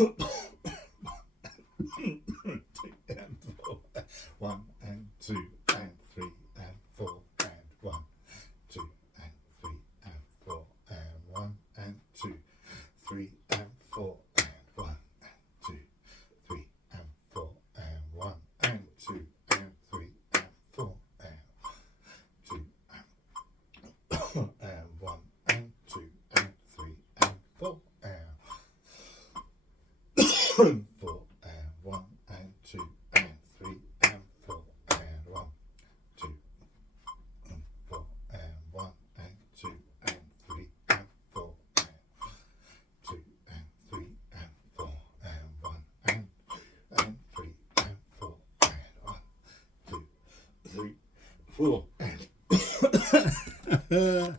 and four. 1 and 2 and 3 and 4 and 1, 2 and 3 and 4 and 1 and 2, 3 and 4 and 1 and 2, 3 and 4 and 1 and 2 and 3 and 4 and 2 and 1 and 2 and 3 and 4 and 4 and 1 and 2 and 3 and 4 and 1, 2 and 4 and 1 and 2 and 3 and 4 and 2 and 3 and 4 and 1 and 3 and 4 and 1, 2, 3, 4 and